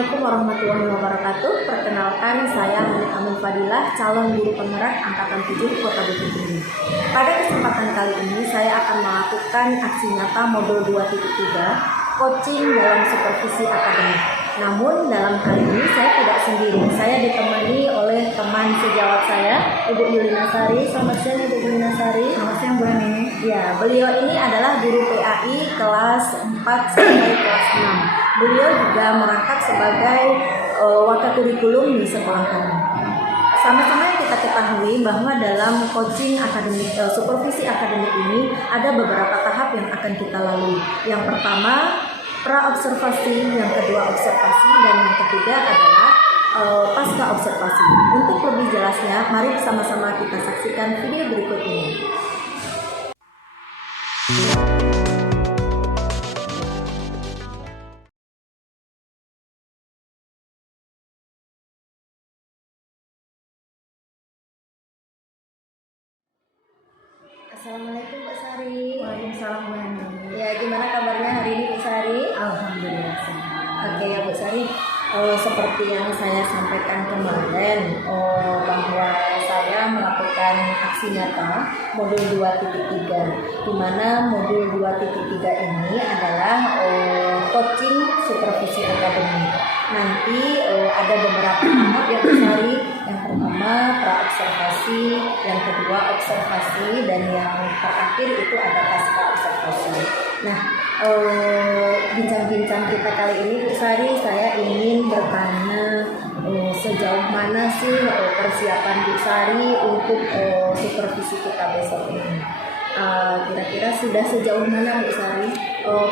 Assalamualaikum warahmatullahi wabarakatuh. Perkenalkan, saya Amin Fadilah, calon guru penggerak angkatan 7 Kota Bukit Tinggi. Pada kesempatan kali ini saya akan melakukan aksi nyata modul 2.3 coaching dalam supervisi akademik. Namun dalam kali ini saya tidak sendiri. Saya ditemani oleh teman sejawat saya, Ibu Yulina Sari. Selamat siang Ibu Yulina Sari. Selamat siang Bu Nini. Ya, beliau ini adalah guru PAI kelas 4 sampai kelas 6. Beliau juga merangkap sebagai wakakurikulum di sekolah kami. Sama-sama yang kita ketahui bahwa dalam coaching akademik, supervisi akademik ini ada beberapa tahap yang akan kita lalui. Yang pertama, pra-observasi, yang kedua observasi, dan yang ketiga adalah pasca observasi. Untuk lebih jelasnya, mari sama-sama kita saksikan video berikut ini. Assalamualaikum Mbak Sari. Waalaikumsalam Bu Nini. Ya, gimana kabarnya hari ini Bu Sari? Alhamdulillah sehat. Oke ya Bu Sari, seperti yang saya sampaikan kemarin bahwa saya melakukan aksi nyata modul 2.3, di mana modul 2.3 ini adalah coaching supervisi akademik. Nanti ada beberapa tahap yang Bu Sari. Yang pertama pra-observasi, yang kedua observasi, dan yang terakhir itu ada pasca observasi. Nah, bincang-bincang kita kali ini Bu Sari, saya ingin bertanya sejauh mana sih persiapan Bu Sari untuk supervisi kita besok ini. Kira-kira sudah sejauh mana Bu Sari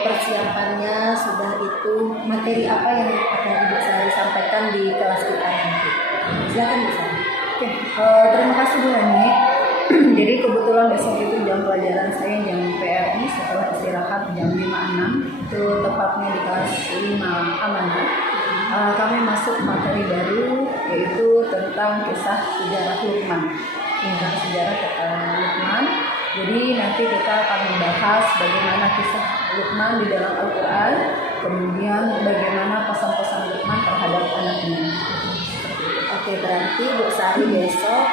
persiapannya, sudah itu materi apa yang akan Ibu Sari sampaikan di kelas kita nanti. Silakan Bu Sari. Oke, terima kasih Bu Nini. Jadi kebetulan besok itu jam pelajaran saya jam PRI setelah istirahat jam 5.06, itu tepatnya di kelas 5 amanah. Kami masuk materi baru yaitu tentang kisah sejarah Luqman. Tentang sejarah Luqman. Jadi nanti kita akan membahas bagaimana kisah Luqman di dalam Al-Quran, kemudian bagaimana pesan-pesan Luqman terhadap anaknya. Oke, berarti Bu Sari besok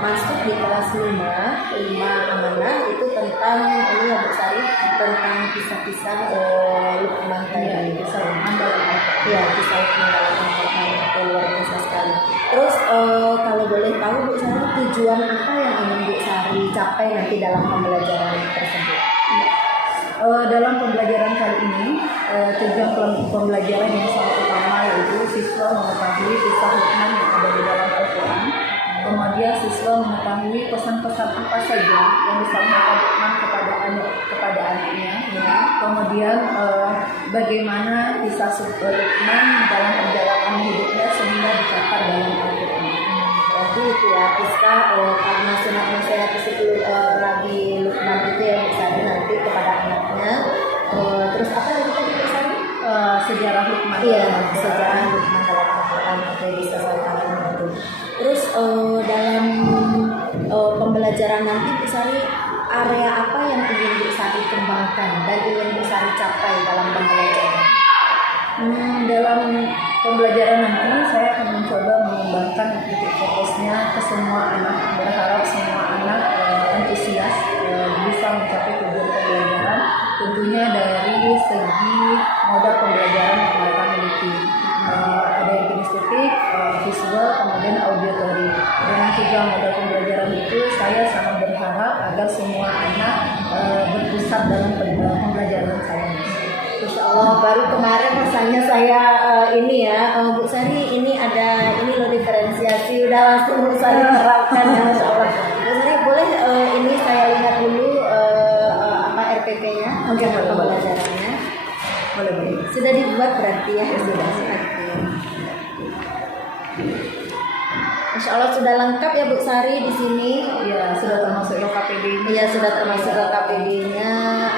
masuk di kelas 5 amanah itu tentang ini ya Bu Sari, tentang kisah-kisah Luqman tadi. Kisah Luqman dalam Al-Quran. Iya, kisah Luqman dalam Al-Quran, luar biasa sekali. Terus kalau boleh tahu Bu Sari, tujuan apa yang ingin Bu Sari capai nanti dalam pembelajaran tersebut? Dalam pembelajaran kali ini, tujuan pembelajaran yang sangat utama yaitu siswa mengetahui kisah Luqman yang ada di dalam Al-Quran. Kemudian siswa mengetahui pesan-pesan apa saja yang disampaikan Luqman kepada anaknya. Kemudian bagaimana kisah Luqman dalam perjalanan hidupnya sehingga dicatat dalam Al-Quran. Berarti itu ya, kisah karena sunat nasihat itu Nabi Luqman itu ya Bu Sari nanti kepada anaknya. Terus apa lagi tadi Bu Sari? Sejarah Luqman. Iya, sejarah Luqman dalam Al-Quran. Oke, bisa saya paham itu. Terus dalam pembelajaran nanti Bu Sari, area apa yang ingin Bu Sari kembangkan dan ingin Bu Sari capai dalam pembelajaran? Dalam pembelajaran nanti saya akan mencoba mengembangkan titik fokusnya ke semua anak. Berharap semua anak antusias bisa mencapai tujuan pembelajaran, tentunya dari segi modal pembelajaran yang mereka miliki. Ada yang kinestetik, visual, kemudian auditory. Dengan tiga modal pembelajaran itu saya sangat berharap agar semua anak berpusat dalam pembelajaran saya. Insya Allah, baru kemarin rasanya saya ini ya Bu Sari, ini ada ini loh diferensiasi, udah langsung Bu Sari terapkan ya, Masya Allah. Bu Sari boleh ini saya lihat dulu RPP-nya, pembelajarannya. Boleh. Sudah dibuat berarti ya? Sudah. Insya Allah sudah lengkap ya Bu Sari di sini. Ya, sudah termasuk LKPD. Iya, sudah termasuk LKPD-nya.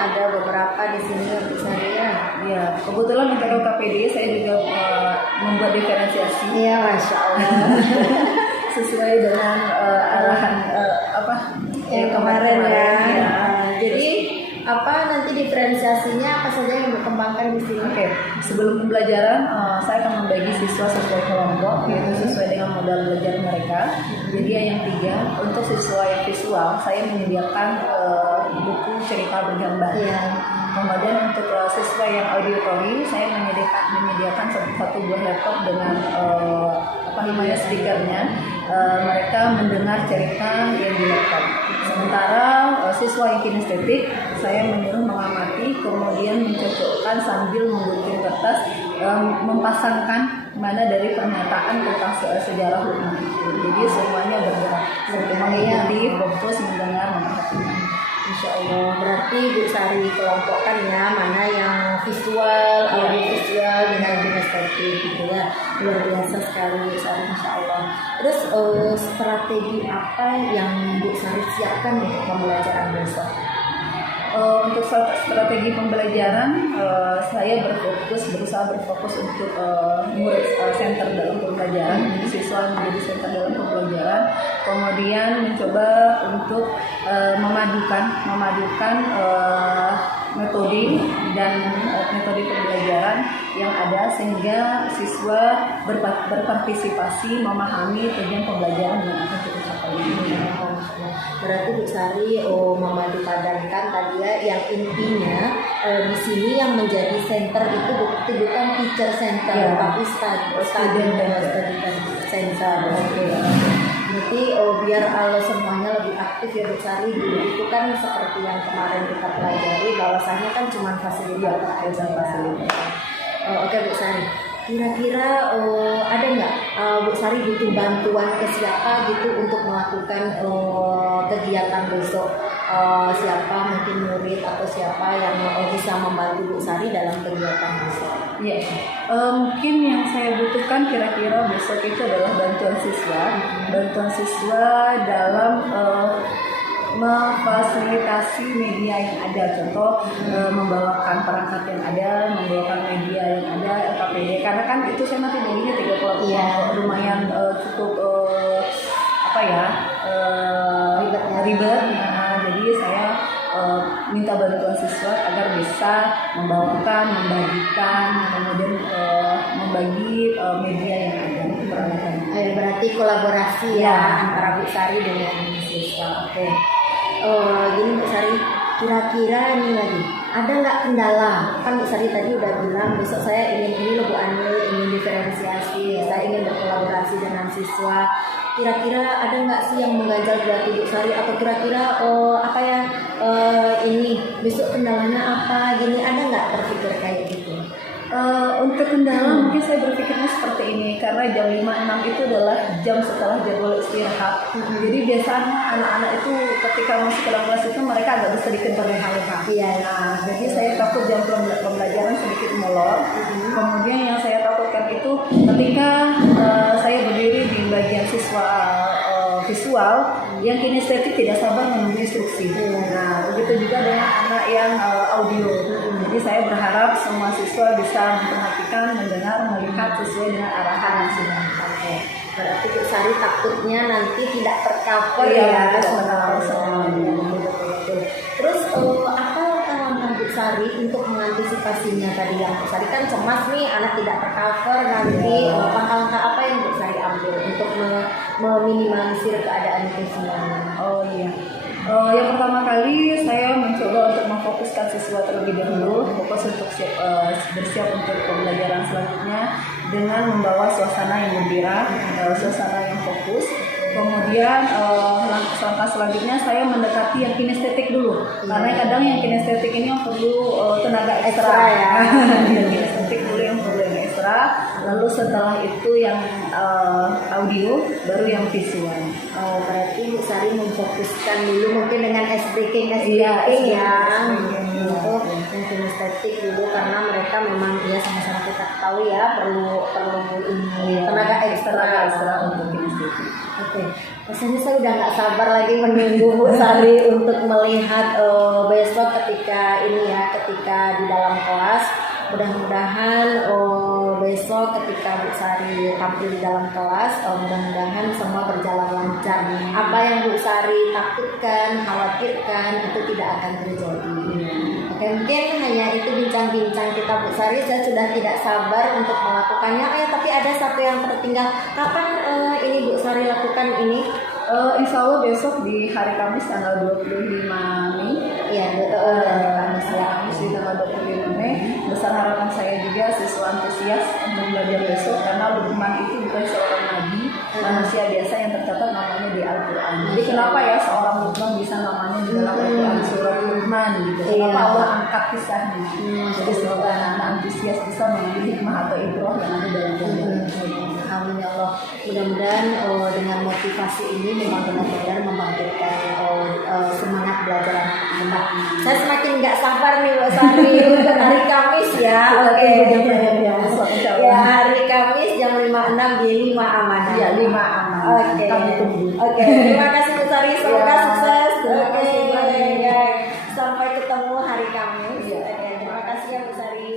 Ada beberapa di sini ya Bu Sari ya. Ya, kebetulan untuk LKPD saya juga membuat diferensiasi. Iya, Masya Allah. Sesuai dengan arahan yang kemarin ya. Jadi apa nanti diferensiasinya apa saja yang dikembangkan di sini? Oke. Sebelum pembelajaran, saya akan membagi siswa sesuai kelompok, yaitu sesuai dengan modal belajar mereka. Jadi yang tiga, untuk siswa yang visual, saya menyediakan buku cerita bergambar. Kemudian untuk siswa yang auditory, saya menyediakan satu buah laptop dengan speakernya. Mereka mendengar cerita yang di laptop. Sementara siswa yang kinestetik, saya menyuruh mengamati, kemudian mencocokkan sambil menggunting kertas, mempasangkan mana dari pernyataan tentang sejarah Hutma. Jadi semuanya bergerak, mengikuti, fokus, mendengar, memperhatikan. Insya Allah, berarti Bu Sari kelompokkan ya, mana yang visual, audio visual, dengan kinestetik gitu ya. Luar biasa sekali Bu Sari, Insya Allah. Terus strategi apa yang Bu Sari siapkan untuk pembelajaran besok? Untuk strategi pembelajaran, saya berusaha berfokus untuk murid center dalam pembelajaran, siswa menjadi center dalam pembelajaran. Kemudian mencoba untuk memadukan metode dan metode pembelajaran yang ada sehingga siswa berpartisipasi memahami tujuan pembelajaran yang akan kita capai. Berarti Bu Sari memadupadankan tadi ya, yang intinya di sini yang menjadi center itu bukan teacher center, tapi student center. Berarti biar semuanya lebih aktif ya Bu Sari. Dulu itu kan seperti yang kemarin kita pelajari, bahwasanya kan cuma fasilitator aja fasilitator. Oke Bu Sari. Kira-kira ada nggak Bu Sari butuh bantuan ke siapa gitu untuk melakukan kegiatan besok? Siapa mungkin murid atau siapa yang bisa membantu Bu Sari dalam kegiatan besok? Iya, mungkin yang saya butuhkan kira-kira besok itu adalah bantuan siswa dalam memfasilitasi media yang ada, contoh membawakan perangkat yang ada, membawakan media yang ada, LKPD, karena kan itu saya nanti baginya 3 kelompok, lumayan cukup ribet. Jadi saya minta bantuan siswa agar bisa membawakan, membagikan, kemudian membagi media yang ada, peralatan. Berarti kolaborasi ya antara Bu Sari dengan siswa. Oke. Gini Bu Sari, kira-kira ini lagi ada nggak kendala? Kan Bu Sari tadi udah bilang besok saya ingin ini loh Bu Ani, ingin diferensiasi, saya ingin berkolaborasi dengan siswa. Kira-kira ada nggak sih yang mengganjal berarti Bu Sari, atau kira-kira ini besok kendalanya apa? Gini, ada nggak terpikir kayak gitu? Untuk kendala mungkin saya berpikirnya seperti ini, karena jam 5-6 itu adalah jam setelah jadwal istirahat. Jadi biasanya anak-anak itu ketika masuk ke dalam kelas itu mereka agak sedikit berleha-leha. Jadi saya takut jam pembelajaran sedikit molor. Kemudian yang saya takutkan itu ketika saya berdiri di bagian siswa visual yang kinestetik tidak sabar menunggu instruksi. Nah, begitu juga dengan anak yang audio. Jadi saya berharap semua siswa bisa memperhatikan, mendengar, melihat sesuai dengan arahan yang sudah dipakai. Berarti Bu Sari takutnya nanti tidak tercover Terus apa langkah Bu Sari untuk mengantisipasinya tadi yang Bu Sari kan cemas nih anak tidak tercover nanti, langkah-langkah apa yang Bu Sari ambil untuk meminimalisir keadaan itu semuanya? Yang pertama kali saya mencoba untuk memfokuskan siswa terlebih dahulu, fokus untuk bersiap untuk pembelajaran selanjutnya dengan membawa suasana yang gembira, suasana yang fokus. Kemudian langkah selanjutnya saya mendekati yang kinestetik dulu, karena kadang yang kinestetik ini yang perlu tenaga ekstra ya. Kinestetik dulu yang perlu yang ekstra, lalu setelah itu yang audio, baru yang visual. Berarti Bu Sari memfokuskan dulu mungkin dengan SBK yang kinestetik dulu, karena mereka memang sama-sama kita tahu ya perlu ini tenaga ekstra untuk kinestetik. Oke, rasanya saya udah nggak sabar lagi menunggu Bu Sari untuk melihat besok ketika di dalam kelas. Mudah-mudahan besok ketika Bu Sari tampil di dalam kelas, mudah-mudahan semua berjalan lancar. Apa yang Bu Sari takutkan, khawatirkan itu tidak akan terjadi. Oke Oke, mungkin hanya itu bincang-bincang kita Bu Sari. Saya sudah tidak sabar untuk melakukannya. Tapi ada satu yang tertinggal. Kapan ini Bu Sari lakukan ini? Insya Allah besok di hari Kamis tanggal 25 Mei. Iya, Hari Kamis ya. Kamis di tanggal 25 Mei. Besar harapan saya juga siswa antusias untuk belajar besok, karena Luqman itu bukan seorang nabi, manusia biasa yang tercatat namanya di Al-Quran. Jadi kenapa ya seorang Luqman bisa namanya di dalam Al-Quran surat Luqman gitu? Kenapa Allah angkat kisahnya? Jadi semoga anak-anak antusias bisa mengambil hikmah atau ibrah yang ada dalam Quran. Amin ya Allah. Mudah-mudahan dengan motivasi ini memang benar-benar membangkitkan semangat belajar anak-anak. Saya semakin nggak sabar nih Bu Sari untuk hari Kamis ya. Oke. Ya, hari Kamis jam 5.06 di 5 Amanah. Ya, 5 Amanah. Oke. Kami tunggu. Oke. Terima kasih Bu Sari. Semoga sukses. Terima kasih banyak. Ya. Sampai ketemu hari Kamis. Oke. Terima kasih ya Bu Sari.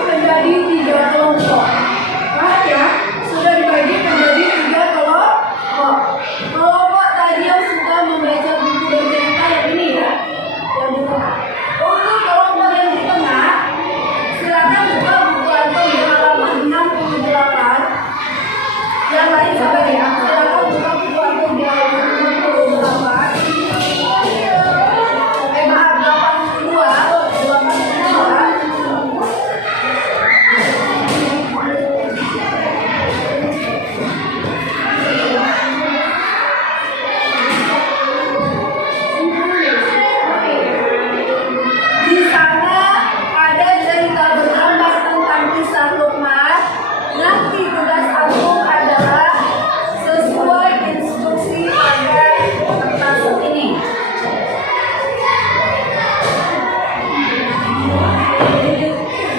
menjadi 3 kelompok. Nah ya, sudah dibagi menjadi 3 kelompok. Kelompok tadi yang suka membaca buku bercerita yang ini ya, yang di tengah. Untuk kelompok yang di tengah, silakan buka buku antum di halaman 68. Yang lain sampai ya, silakan buka buku antum di halaman 68. Maaf, 82. Di sana ada cerita bergambar tentang kisah Luqman. Nanti tugas antum adalah sesuai instruksi pada kertas ini.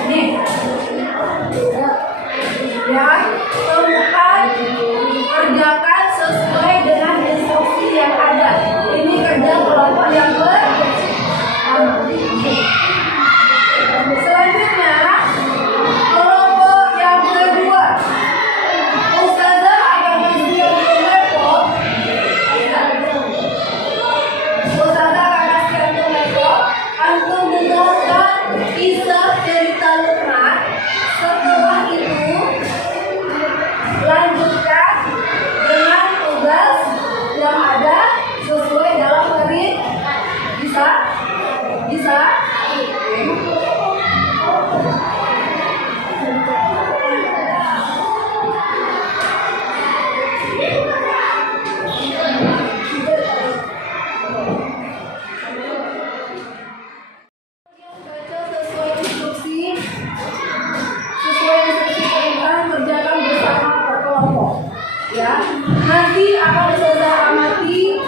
Nih, ya, temukan, kerjakan sesuai dengan instruksi yang ada. Ini kerja kelompok yang selanjutnya, kelompok yang kedua, Ustazah akan kasih yang laptop. Ustazah akan kasih yang laptop. Antum dengarkan kisah cerita Luqman. Setelah itu, lanjutkan dengan tugas yang ada sesuai dalam garis. Bisa? Bisa? Baca sesuai instruksi perintah, kerjakan bersama berkelompok. Ya, nanti akan Ustazah amati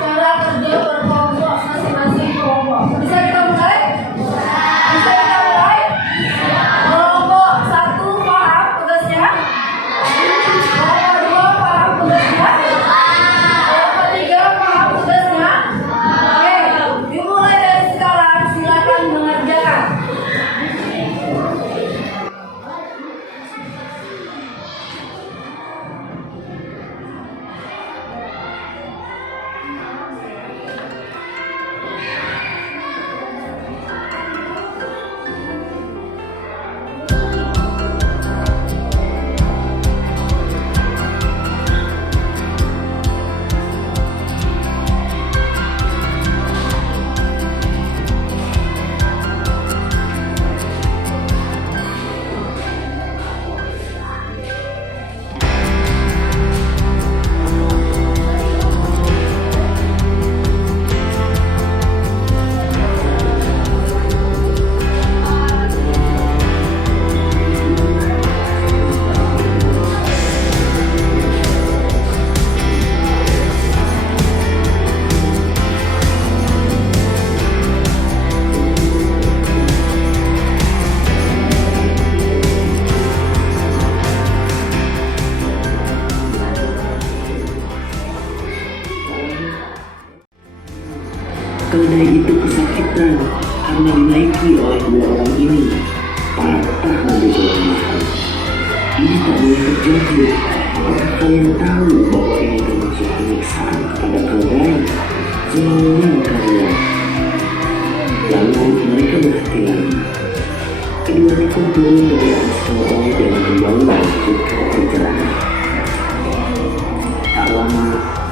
cara kerja berkelompok masing-masing kelompok. Bisa kita mulai? Bisa kita mulai? Kelompok 1 paham tugasnya? Kelompok 2 paham tugasnya? Kelompok 3 paham tugasnya? Oke, dimulai dari sekarang. Silakan mengerjakan. Keledai itu kesakitan karena dinaiki oleh 2 orang ini. Patah lagi tulang mahal. Ini tak boleh terjadi. Apakah kalian tahu bahwa ini termasuk penyiksaan kepada keledai? Jangan kalian. Lalu mereka berhenti lagi. Keduanya pun turun dari atas keledai dan kembali melanjutkan perjalanan. Tak lama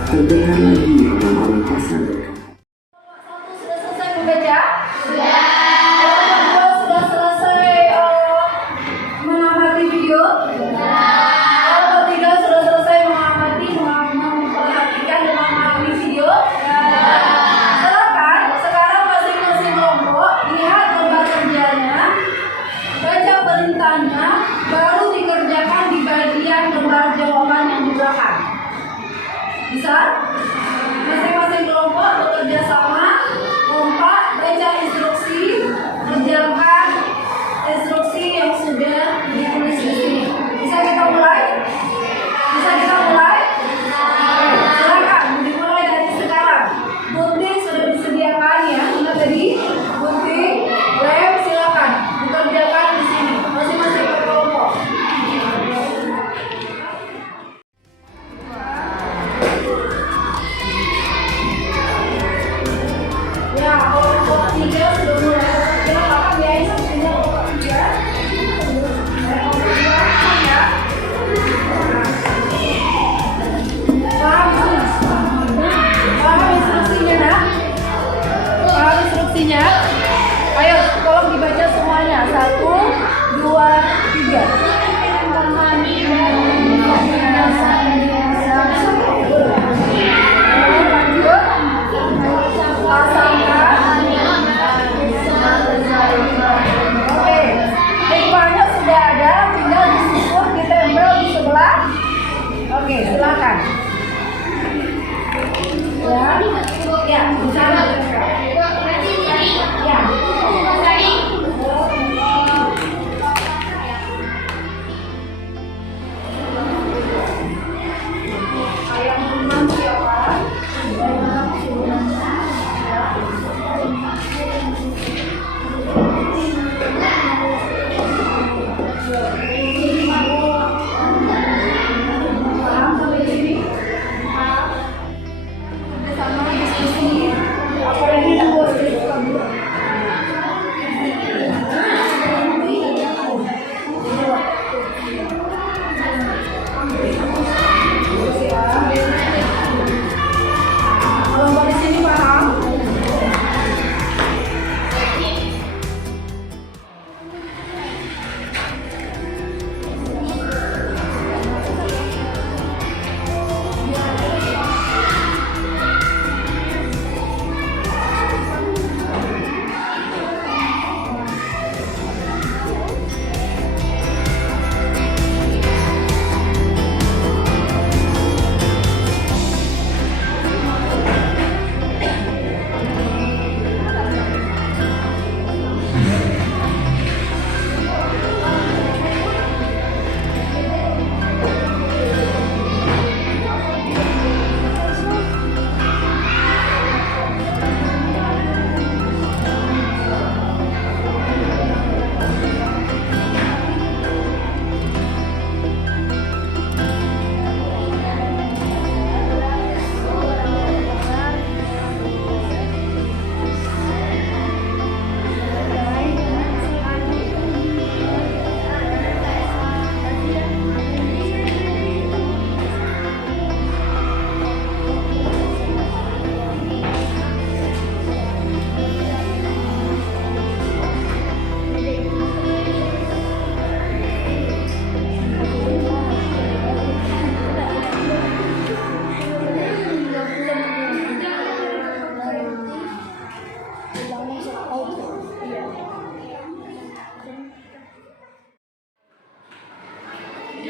terdengar lagi orang-orang pasar. Sudah selesai membaca? Sudah. Kelompok 2 sudah selesai mengamati video? Sudah. Kelompok 3 sudah selesai mengamati, memperhatikan dan memahami video? Sudah. Silakan sekarang masing-masing kelompok lihat lembar kerjanya, baca perintahnya, baru dikerjakan di bagian lembar jawaban yang di belakang. Bisa? Masing-masing kelompok bekerja sama, kompak, baca instruksi, kerjakan instruksi yang sudah ditulis di sini. Bisa kita mulai? Bisa kita mulai? Silakan dimulai dari sekarang. Gunting sudah disediakan ya, ingat tadi gunting, lem silakan dikerjakan di sini.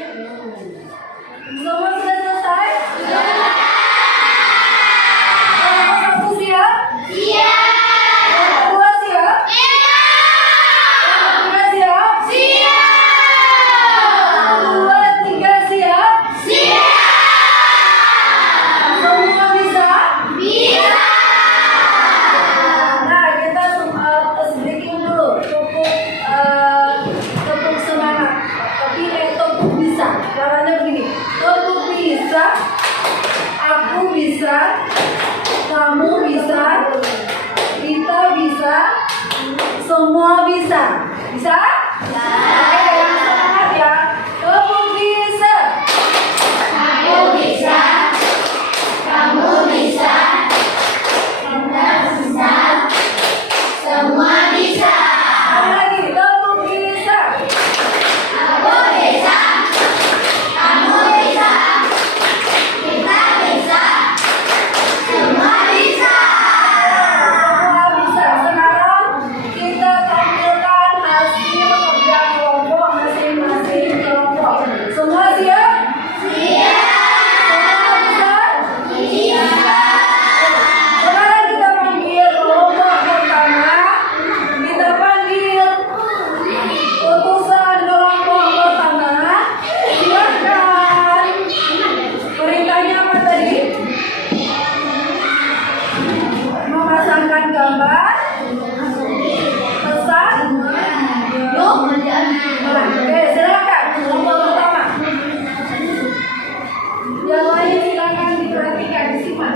Semua sudah selesai? Kelompok satu siap? Kelompok dua siap? Kelompok tiga siap? Dua, tiga siap? Semua bisa? Nah, kita breaking dulu. Tepuk semangat. Tapi tepuk bisa. Caranya begini. Tepuk bisa. Aku bisa. Kamu bisa. Kita bisa. Semua bisa. Bisa? Oke, yang semangat ya. Tepuk bisa. Sekali lagi, tepuk bisa. Semua bisa. Sekarang kita tampilkan hasil kerja kelompok masing-masing kelompok. Semua siap? Semua bisa? Sekarang kita panggil kelompok pertama. Kita panggil utusan kelompok pertama. Silakan. Perintahnya apa tadi? Memasangkan gambar, pesan, yuk. Oke, silakan kelompok pertama. Yang lain silakan diperhatikan, disimak.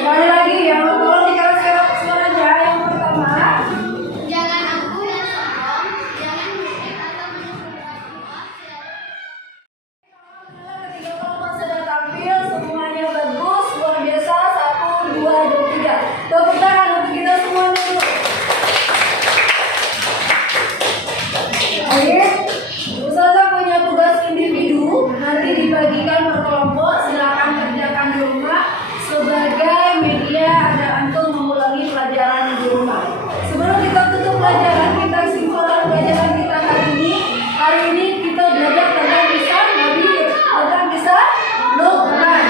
Sekali lagi, yang tolong dikeras-keras suaranya. Yang pertama, ketiga kelompok sudah tampil, semuanya bagus, luar biasa. 1, 2, dan 3. Tepuk tangan untuk kita semuanya dulu. Oke, Ustazah punya tugas individu, nanti dibagikan per kelompok. Silakan kerjakan di rumah sebagai media agar antum mengulangi pelajaran di rumah. Sebelum kita tutup pelajaran, kita simpulkan pelajaran kita hari ini. Hari ini kita belajar tentang kisah Nabi, tentang kisah Luqman.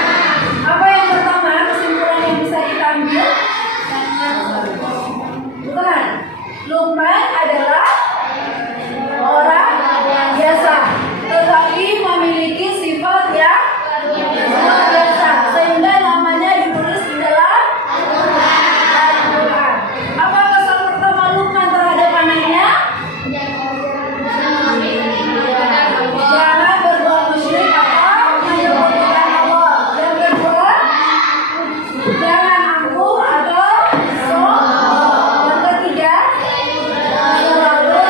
Apa yang pertama kesimpulan yang bisa kita ambil? Bukan. Luqman adalah orang biasa, tetapi memiliki sifat yang luar biasa, sehingga namanya ditulis di dalam Al-Quran. Apa kesan pertama Luqman terhadap anaknya? Jangan berbuat musyrik atau menyekutukan Allah. Yang kedua, jangan angkuh atau sombong. Yang ketiga, selalu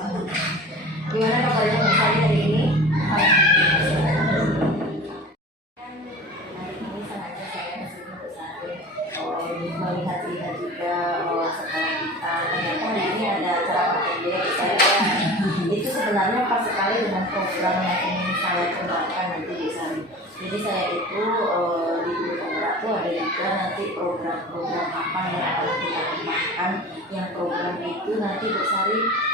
Gimana kabarnya Mbak Sari hari ini? Hari ini sengaja saya kesini Mbak Sari melihat-lihat juga sekolah kita. Ternyata hari ini ada acara PTB saya. Itu sebenarnya pas sekali dengan program yang ingin saya kembangkan nanti di sana. Jadi saya itu di Guru Penggerak itu ada juga nanti program-program apa yang akan kita kembangkan. Yang program itu nanti Bu Sari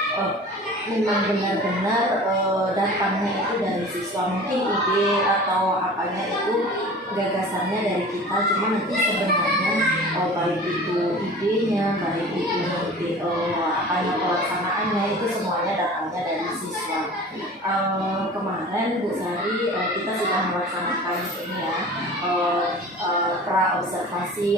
memang benar-benar datangnya itu dari siswa, mungkin ide atau apanya itu gagasannya dari kita, cuma nanti sebenarnya baik itu idenya, baik itu nanti apanya pelaksanaannya itu semuanya datangnya dari siswa. Kemarin Bu Sari kita sudah melaksanakan ini ya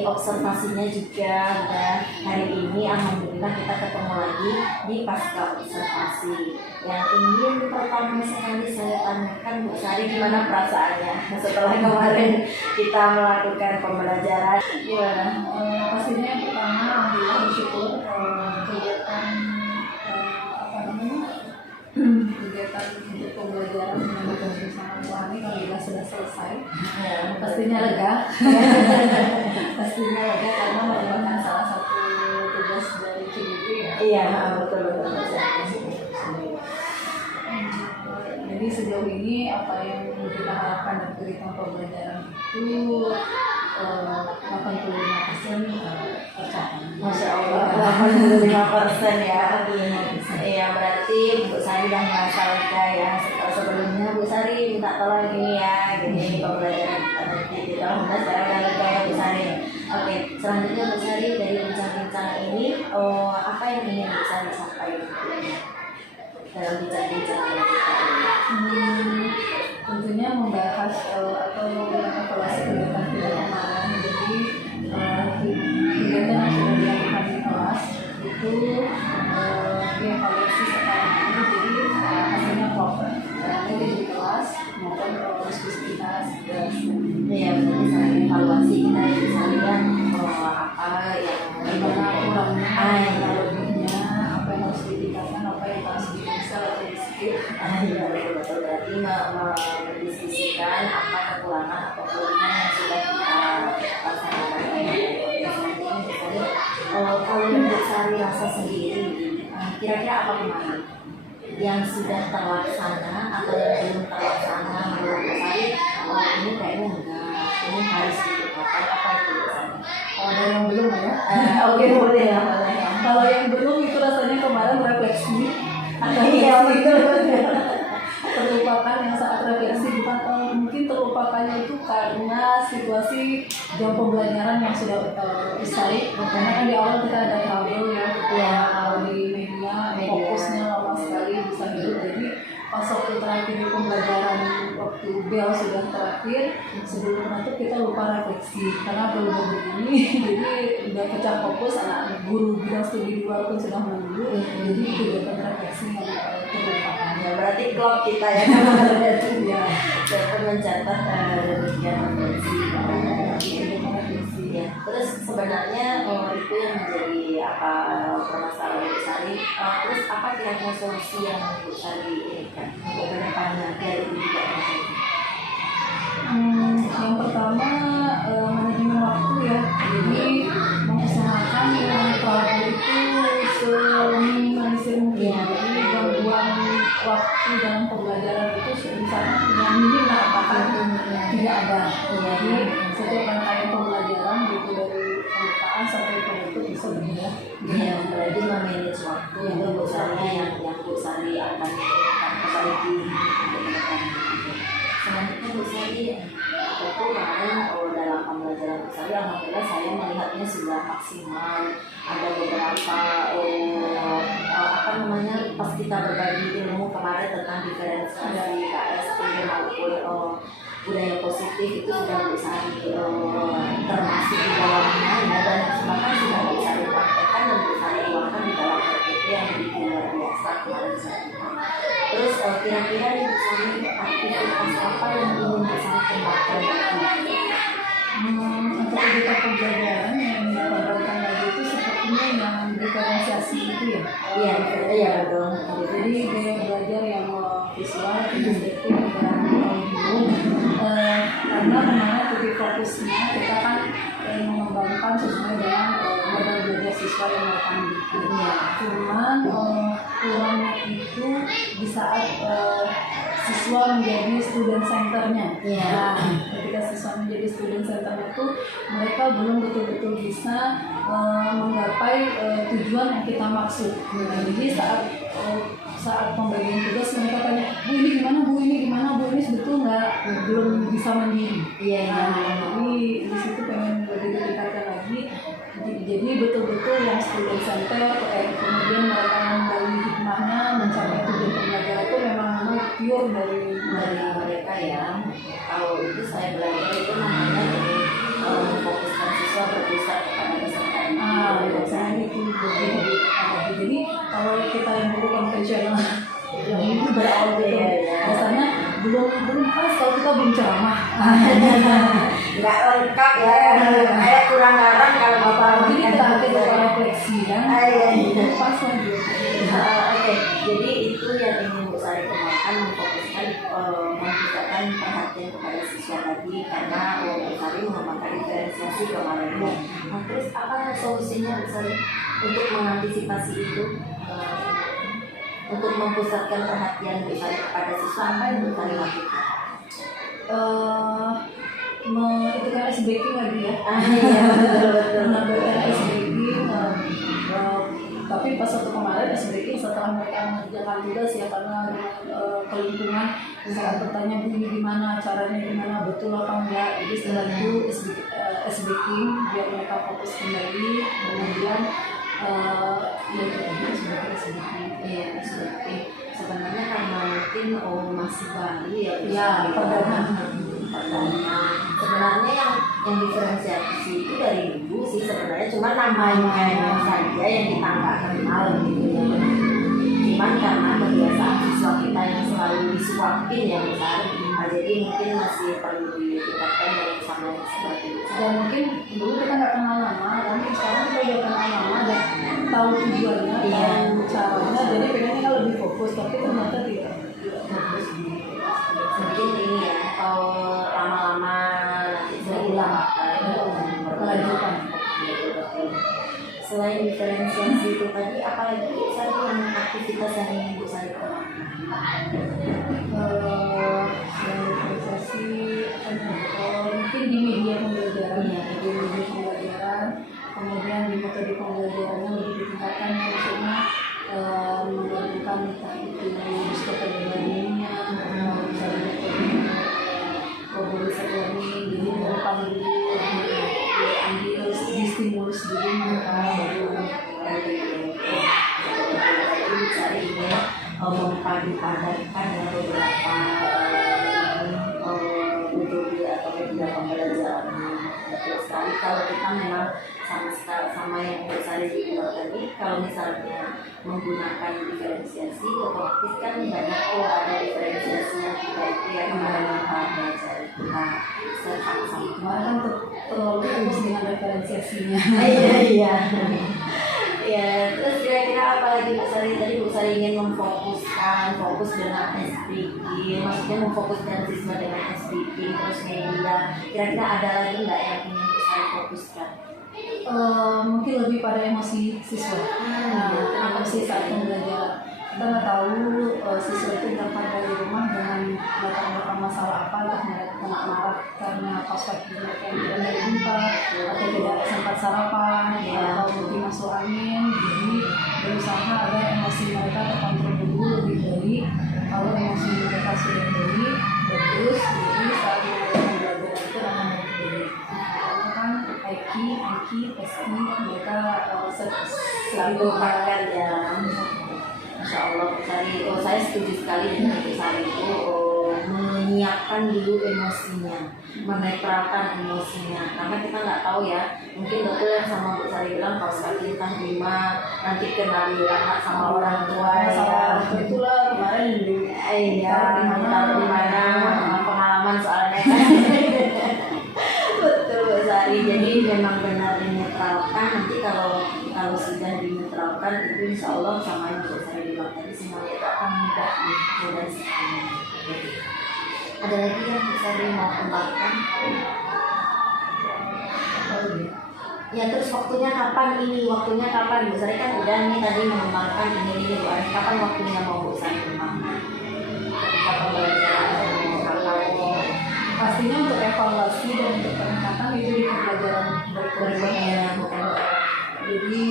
observasinya juga. Dan hari ini alhamdulillah kita ketemu lagi di pasca observasi. Yang ingin pertama sekali saya tanyakan Bu Sari, gimana perasaannya setelah kemarin kita melakukan pembelajaran? Gimana? Pastinya yang pertama alhamdulillah bersyukur kegiatan kegiatan untuk pembelajaran menambahkan bersama rohani alhamdulillah sudah selesai. Pastinya lega. Pastinya lega karena merupakan salah satu tugas dari CBP ya. Iya, betul. Jadi sejauh ini apa yang kita harapkan dari kegiatan pembelajaran itu 85% tercapai. Masya Allah, 85% ya. Iya, berarti Bu Sari udah merasa lega ya. Sebelumnya Bu Sari minta tolong gini ya, gini pembelajaran kita nanti. Alhamdulillah sekarang udah lega ya Bu Sari. Oke, selanjutnya Bu Sari dari bincang-bincang ini, apa yang ingin Bu Sari sampaikan dalam bincang-bincang kita ini? Tentunya membahas atau evaluasi kegiatan kita kemarin. Jadi kegiatan yang sudah dilakukan di kelas itu dievaluasi sekarang ini. Jadi hasilnya proper baik di kelas maupun diskusi kita. Ya, berarti saling evaluasi kita bisa lihat apa yang Gimana kurangnya, lebihnya, apa yang harus ditingkatkan, apa yang harus dipisah atau di-skip. Iya, betul. Berarti mendiskusikan apa kekurangan atau kelebihan yang sudah kita laksanakan. Kalau yang Bu Sari rasa sendiri, kira-kira apa kemarin yang sudah terlaksana atau yang belum terlaksana menurut Bu Sari? Ini kayaknya enggak, ini harus ditingkatkan. Apa itu Bu Sari? Kalau ada yang belum ya. Oke, boleh ya. Kalau yang belum itu rasanya kemarin refleksi. Iya, betul. Terlupakan yang saat refleksi bukan mungkin terlupakannya itu karena situasi jam pembelajaran yang sudah usai. Karena kan di awal kita ada trouble ya, di media fokusnya lama sekali bisa hidup. Jadi pas waktu terakhir pembelajaran waktu bel sudah terakhir sebelum penutup kita lupa refleksi karena belum begini. Jadi udah pecah fokus, anak guru bidang studi luar pun sudah menunggu. Jadi kegiatan refleksi yang terlupakan. Ya, berarti klub kita ya ya dapat mencatat demikian refleksi ya. Terus sebenarnya itu yang menjadi apa permasalahan Bu Sari. Terus apa kira-kira solusi yang Bu Sari inginkan untuk kedepannya biar itu tidak terjadi? Yang pertama manajemen waktu ya. Jadi mengusahakan yang trouble itu seminimalisir mungkin. Jadi gangguan waktu dalam pembelajaran itu misalnya yang minim lah apakah tidak ada. Jadi setiap rangkaian pembelajaran gitu dari pembukaan sampai penutup bisa berjalan. Ya, berarti memanage waktu itu Bu Sari yang Bu Sari akan perbaiki untuk kedepan. Selanjutnya Bu Sari itu kemarin dalam pembelajaran Bu Sari alhamdulillah saya melihatnya sudah maksimal. Ada beberapa pas kita berbagi ilmu kemarin tentang diferensiasi KSP maupun budaya positif itu sudah bisa termasuk di dalamnya ya, dan bahkan sudah bisa dipraktekkan dan bisa dikeluarkan di dalam RPP yang begitu luar biasa kemarin saya. Terus kira-kira di sana aktivitas apa yang ingin bisa kembangkan lagi? Untuk kegiatan pembelajaran yang dikembangkan lagi itu sepertinya yang diferensiasi diferensiasi itu ya. Iya, iya betul. Jadi gaya belajar yang visual, kinestetik dan audio, karena kemana titik fokusnya kita kan mengembangkan sesuai dengan model belajar siswa yang mereka miliki. Cuman kurangnya itu di saat siswa menjadi student centernya. Nah, ketika siswa menjadi student centernya itu mereka belum betul-betul bisa menggapai tujuan yang kita maksud. Jadi saat pembagian tugas mereka tanya, Bu ini gimana, Bu ini gimana, Bu ini betul nggak, belum bisa mandiri. Jadi di situ pengen lebih ditingkatkan lagi. Jadi betul-betul yang student center, kemudian mereka menggali hikmahnya, mencapai tujuan pembelajaran itu memang pure dari mereka ya. Kalau itu saya belajar itu namanya memfokuskan siswa berpusat kepada peserta. Biasanya itu jadi kalau kita yang guru konvensional yang ini berawal gitu, biasanya belum pas kalau kita belum ceramah. Nggak lengkap ya, kayak kurang garang kalau bapak. Jadi kita refleksi kan, pas lagi. Oke, jadi itu yang ingin Bu Sari kembangkan, memfokuskan memfokuskan perhatian kepada siswa tadi, karena Bu Sari mengembangkan diferensiasi kemarin. Nah, terus apa solusinya Bu Sari untuk mengantisipasi itu, untuk memposatkan perhatian Bu Sari kepada siswa, apa yang Bu Sari lakukan? Itu kan ice breaking lagi ya. Iya, betul. Menambahkan ice breaking. Tapi pas waktu kemarin ice breaking setelah mereka mengerjakan tugas ya, karena kelingkungan saat bertanya, Bu ini gimana, caranya gimana, betul apa enggak. Jadi setelah itu ice breaking biar mereka fokus kembali. Kemudian ya itu tadi ice breaking. Iya, seperti sebenarnya karena mungkin masih baru Ya, perdana. Sebenarnya yang diferensiasi itu dari dulu sih sebenarnya, cuma namanya saja yang kita nggak kenal gitu ya. Cuman karena kebiasaan siswa kita yang selalu disuapin ya besar, jadi mungkin masih perlu ditingkatkan dari sama yang seperti itu. Dan mungkin dulu kita nggak kenal nama, tapi sekarang kita udah kenal nama dan tahu tujuannya, tahu caranya, jadi pengennya kan lebih fokus, tapi ternyata tidak fokus. Mungkin ini ya, kalau lama-lama nanti saya ulang melanjutkan. Selain diferensiasi itu tadi, apalagi saya yang aktivitas yang ingin Bu Sari kembangkan? Selain diferensiasi, mungkin di media pembelajaran ya, di media pembelajaran, kemudian di metode pembelajarannya lebih ditingkatkan, maksudnya menggunakan entah itu discover learning-nya, misalnya collaborative learning, jadi mereka diambil distimulus dulu mereka baru bisa ingin mempadu-padankan ya beberapa metode atau media pembelajaran. Betul sekali, kalau kita memang sama yang Bu Sari bilang tadi, kalau misalnya menggunakan diferensiasi, otomatis kan banyak ada diferensiasi yang kita itu yang belajar kita sama-sama. kemarin kan terlalu fokus dengan referensiasinya. Iya. Ya, terus kira-kira apa lagi Bu Sari? Tadi Bu Sari ingin memfokuskan, fokus dengan SPK, maksudnya memfokuskan siswa dengan SPK, terus media. Kira-kira ada lagi nggak yang ingin Bu Sari fokuskan? Mungkin lebih pada emosi siswa. Emosi saat pembelajaran. Kita nggak tahu siswa itu berangkat dari rumah dengan latar belakang masalah apa, entah mereka kena marah karena pas waktu mereka yang tidak dari tempat atau tidak sempat sarapan, atau mungkin masuk angin. Jadi berusaha agar emosi mereka terkontrol dulu lebih baik. Kalau emosi mereka sudah baik, bagus, jadi saat mereka pembelajaran itu akan lebih baik. Karena kan IQ, SQ mereka Selalu makan ya. Masya Allah Bu Sari, saya setuju sekali dengan Bu Sari itu menyiapkan dulu emosinya, menetralkan emosinya, karena kita nggak tahu ya, mungkin betul yang sama Bu Sari bilang kalau sekali entah lima nanti kena dilarang sama orang tua ya. Itulah kemarin di mana pengalaman soalnya kan. Betul Bu Sari, jadi memang benar dinetralkan, nanti kalau kalau sudah diterapkan itu insya Allah sama yang untuk saya bilang tadi semuanya itu akan mudah sekali. Ada lagi yang bisa mau kembangkan? Ya terus waktunya kapan ini? Waktunya kapan? Bu Sari kan udah nih tadi mengembangkan ini Bu Arif. Kapan waktunya mau Bu Sari kembangkan? Ketika pembelajaran kapan? Pastinya untuk evaluasi dan untuk peningkatan itu di pembelajaran berikutnya. Jadi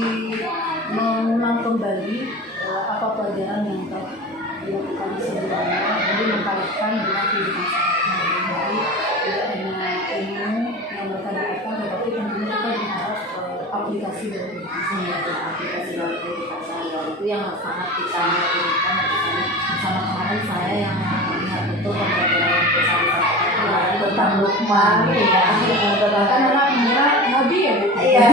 mengulang kembali apa pelajaran yang telah dilakukan sebelumnya, jadi mengkaitkan dengan kehidupan sehari-hari. Tidak hanya ilmu yang mereka dapatkan, tetapi tentunya kita berharap aplikasi dari Aplikasi dari kehidupan sehari-hari itu yang sangat kita lakukan sama kemarin saya yang melihat betul pembelajaran bersama tentang Lukman ya. bahkan anak mengira nabi ya Bu. Iya.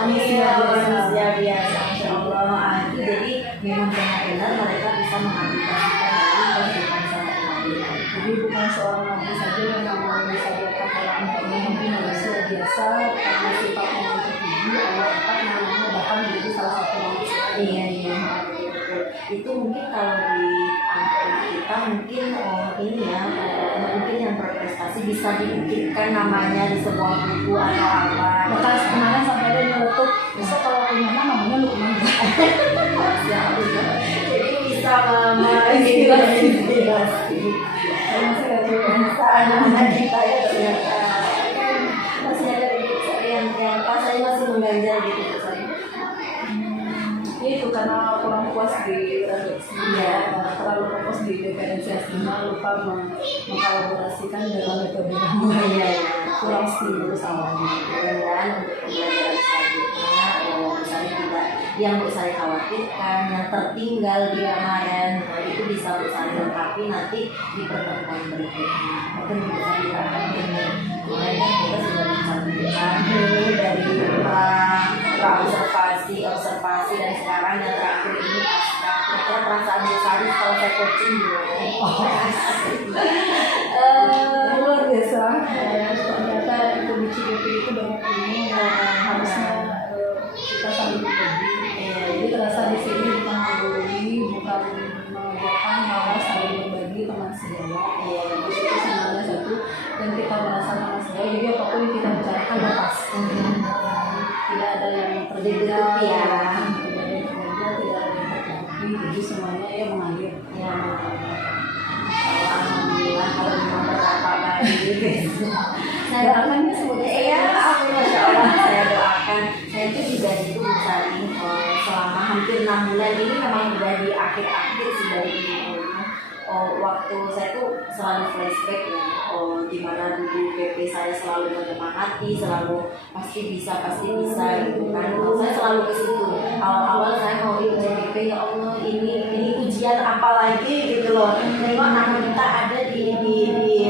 Manusia Manusia biasa, Masya Allah. Itu jadi memang benar-benar mereka bisa mengaplikasikan dari kehidupan sehari-hari. Jadi bukan seorang nabi saja yang namanya bisa dikatakan orang tapi manusia biasa karena sifatnya yang terpuji Allah angkat namanya bahkan menjadi salah satu manusia. Iya. Itu mungkin kalau di kampung kita mungkin ini ya mungkin yang berprestasi bisa dibuktikan namanya di sebuah buku atau apa. Maka kemarin sampai ada nyeletuk besok kalau punya namanya Lukman. Jadi bisa menginspirasi. Bisa anak-anak kita ya ternyata kan masih ada yang pas saya masih mengganjal gitu saya. Itu karena kurang puas di terlalu fokus di diferensiasinya, lupa mengkolaborasikan dengan metode yang kurang stimulus awalnya. Mudah-mudahan untuk pembelajaran selanjutnya misalnya tidak yang Bu Sari khawatirkan, yang tertinggal di kemarin itu bisa Bu Sari lengkapi nanti di pertemuan berikutnya. Mungkin Bu Sari akan ini mulai kita sudah bisa tunjukkan dari observasi dan sekarang yang terakhir ini kira perasaan Bu Sari kalau saya coaching Luar biasa. Ternyata itu di CGP itu banyak ilmu yang harusnya kita saling berbagi. Jadi terasa di sini bukan menggurui, bukan mengajarkan, malah saling berbagi teman sejawat. Di situ sebenarnya satu dan kita merasa teman sejawat. Jadi apapun yang kita bicarakan lepas. Tidak ada yang berbeda, tidak ada yang tertutupi. Jadi semuanya ya mengalir. Alhamdulillah kalau memang berapa baik. Saya doakan semoga amin Masya Allah. Saya doakan saya itu juga itu bisa selama hampir 6 bulan ini memang sudah di akhir-akhir sih dari ini. Waktu saya tuh selalu flashback ya, di mana dulu PP saya selalu menyemangati, selalu pasti bisa gitu kan. Saya selalu ke situ. Awal-awal saya mau ikut PP, ya Allah ini ujian apa lagi gitu loh. Tengok nama kita ada di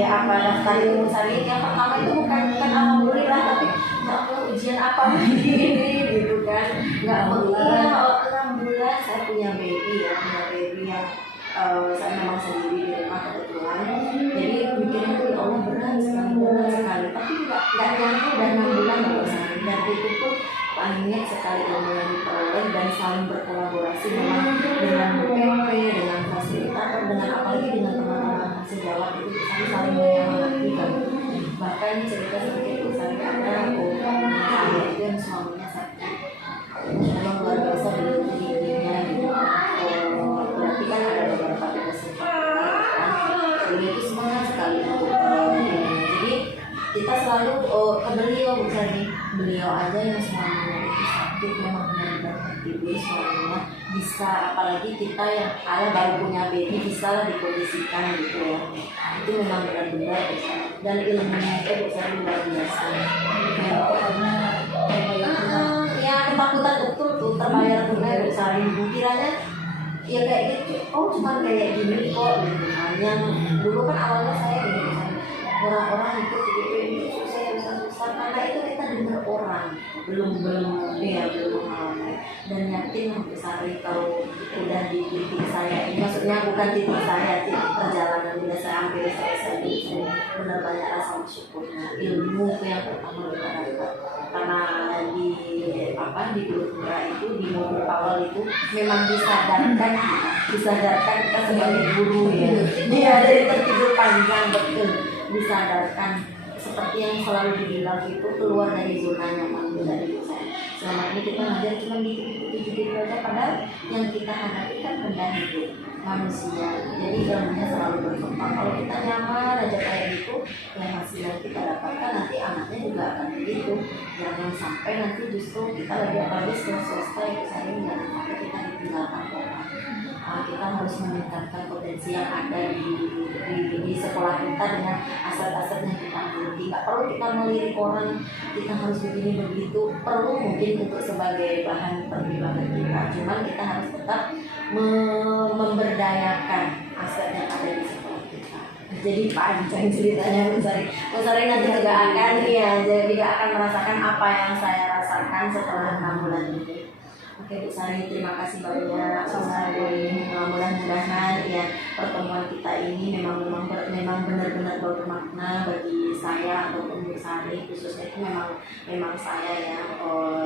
apa daftar itu misalnya yang pertama itu bukan alhamdulillah tapi ya Allah ujian apa lagi ini gitu kan. Alhamdulillah saya punya baby yang saya memang sendiri di rumah kebetulan, jadi mikirnya tuh ya Allah berat sekali, tapi nggak nyangka udah 6 bulan dan itu pun banyak sekali ilmu yang diperoleh dan saling berkolaborasi dengan PP, dengan fasilitator, dengan apalagi dengan teman-teman sejawat itu saling menyemangati kan. Bahkan cerita seperti itu saya ada saya itu yang suaminya sakit, memang luar biasa giginya gitu. Berarti kan ada beberapa kesempatan itu semangat sekali untuk jadi kita selalu ke beliau beliau aja yang suaminya itu sakit memang benar-benar tidur suaminya bisa, apalagi kita yang baru punya baby bisa lah dikondisikan gitu ya. Itu memang benar-benar bisa dan ilmunya itu bisa luar biasa karena ya ketakutan betul tuh terbayar tunai besar kiranya ya kayak gitu, cuma kayak gini kok gitu kan. Yang dulu kan awalnya saya gitu kan, orang-orang ikut gitu ini susah karena itu kita dengar orang belum mengalami dan yakin besari kalau udah di titik saya ini, maksudnya bukan titik saya, titik perjalanan udah saya hampir selesai itu benar banyak rasa bersyukurnya. Ilmu yang pertama kita dapat karena di di Gurukura itu di modul awal itu memang disadarkan kita sebagai guru ya. Dia dari tertidur panjang betul disadarkan seperti yang selalu dibilang itu keluar dari zona nyaman dari dosen. Selama ini kita ngajar cuma gitu-gitu aja, padahal yang kita hadapi kan benda hidup manusia. Jadi ilmunya selalu berkembang. Kalau kita nyaman aja kayak gitu, yang hasil yang kita dapatkan nanti anaknya juga akan begitu. Jangan sampai nanti justru kita lagi apalagi selesai kesaring jangan sampai kita ditinggalkan orang. Kita harus meningkatkan potensi yang ada di sekolah kita dengan aset-aset yang kita miliki. Nggak perlu kita melirik orang, kita harus begini begitu. Perlu mungkin untuk sebagai bahan pertimbangan kita. Cuman kita harus tetap memberdayakan aset yang ada di sekolah kita. Jadi panjang ceritanya Mas Sari nanti juga akan merasakan apa yang saya rasakan setelah 6 bulan ini. Oke Bu Sari, terima kasih banyak Bu Sari. Mudah-mudahan ya pertemuan kita ini memang benar-benar bermakna bagi saya ataupun Bu Sari, khususnya itu memang saya ya.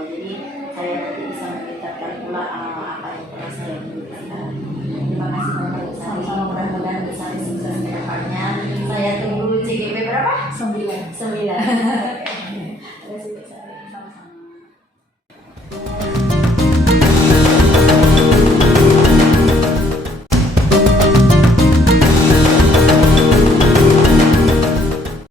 Jadi saya nanti bisa meningkatkan pula apa yang pernah saya berikan. Terima kasih banyak Bu Sari. Mudah-mudahan Bu Sari sukses ke depannya. Saya tunggu CGP berapa? 9.